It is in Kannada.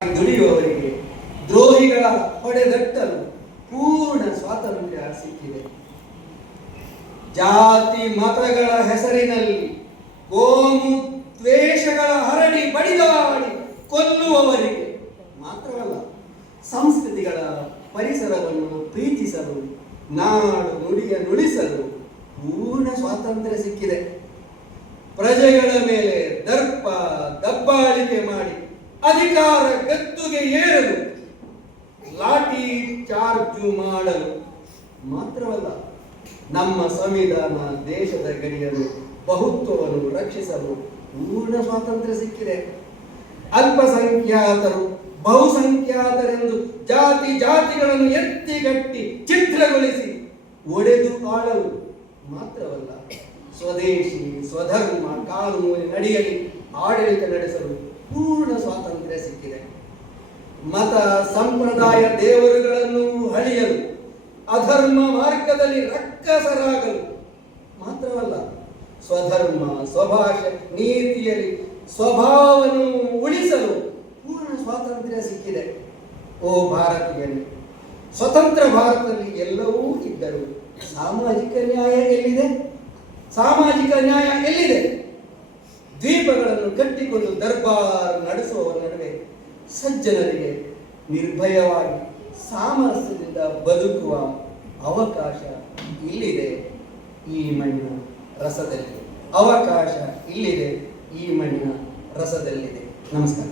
ದುಡಿಯುವವರಿಗೆ ದ್ರೋಹಿಗಳ ಹೊಡೆದಟ್ಟಲು ಪೂರ್ಣ ಸ್ವಾತಂತ್ರ್ಯ ಸಿಕ್ಕಿದೆ. ಜಾತಿ ಮತಗಳ ಹೆಸರಿನಲ್ಲಿ ಕೋಮು ದ್ವೇಷಗಳ ಹರಡಿ ಬಡಿದಾಡಿ ಕೊಲ್ಲುವವರಿಗೆ ಮಾತ್ರವಲ್ಲ, ಸಂಸ್ಕೃತಿಗಳ ಪರಿಸರವನ್ನು ಪ್ರೀತಿಸಲು, ನಾಡು ನುಡಿಯ ನುಡಿಸಲು ಪೂರ್ಣ ಸ್ವಾತಂತ್ರ್ಯ ಸಿಕ್ಕಿದೆ. ಪ್ರಜೆಗಳ ಮೇಲೆ ದರ್ಪ ದಬ್ಬಾಳಿಕೆ ಮಾಡಿ ಅಧಿಕಾರ ಗದ್ದುಗೆ ಏರಲು, ಲಾಠಿ ಚಾರ್ಜು ಮಾಡಲು ಮಾತ್ರವಲ್ಲ, ನಮ್ಮ ಸಂವಿಧಾನ ದೇಶದ ಗಡಿಯನ್ನು ಬಹುತ್ವವನ್ನು ರಕ್ಷಿಸಲು ಪೂರ್ಣ ಸ್ವಾತಂತ್ರ್ಯ ಸಿಕ್ಕಿದೆ. ಅಲ್ಪಸಂಖ್ಯಾತರು ಬಹುಸಂಖ್ಯಾತರೆಂದು ಜಾತಿ ಜಾತಿಗಳನ್ನು ಎತ್ತಿಗಟ್ಟಿ ಛಿದ್ರಗೊಳಿಸಿ ಒಡೆದು ಆಳಲು ಮಾತ್ರವಲ್ಲ, ಸ್ವದೇಶಿ ಸ್ವಧರ್ಮ ಕಾನೂನಿನಡಿಯಲ್ಲಿ ಆಡಳಿತ ನಡೆಸಲು ಪೂರ್ಣ ಸ್ವಾತಂತ್ರ್ಯ ಸಿಕ್ಕಿದೆ. ಮತ ಸಂಪ್ರದಾಯ ದೇವರುಗಳನ್ನು ಅಳಿಯಲು, ಅಧರ್ಮ ಮಾರ್ಗದಲ್ಲಿ ರಕ್ಕಸರಾಗಲು ಮಾತ್ರವಲ್ಲ, ಸ್ವಧರ್ಮ ಸ್ವಭಾಷೆ ನೀತಿಯಲ್ಲಿ ಸ್ವಭಾವವನ್ನು ಉಳಿಸಲು ಪೂರ್ಣ ಸ್ವಾತಂತ್ರ್ಯ ಸಿಕ್ಕಿದೆ. ಓ ಭಾರತೀಯನೇ, ಸ್ವತಂತ್ರ ಭಾರತದಲ್ಲಿ ಎಲ್ಲವೂ ಇದ್ದರೂ ಸಾಮಾಜಿಕ ನ್ಯಾಯ ಎಲ್ಲಿದೆ? ಸಾಮಾಜಿಕ ನ್ಯಾಯ ಎಲ್ಲಿದೆ? ದ್ವೀಪಗಳನ್ನು ಕಟ್ಟಿಕೊಂಡು ದರ್ಬಾರ್ ನಡೆಸುವವರ ನಡುವೆ ಸಜ್ಜನರಿಗೆ ನಿರ್ಭಯವಾಗಿ ಸಾಮರಸ್ಯದಿಂದ ಬದುಕುವ ಅವಕಾಶ ಇಲ್ಲಿದೆ ಈ ಮಣ್ಣಿನ ರಸದಲ್ಲಿ. ಅವಕಾಶ ಇಲ್ಲಿದೆ ಈ ಮಣ್ಣಿನ ರಸದಲ್ಲಿದೆ. ನಮಸ್ಕಾರ.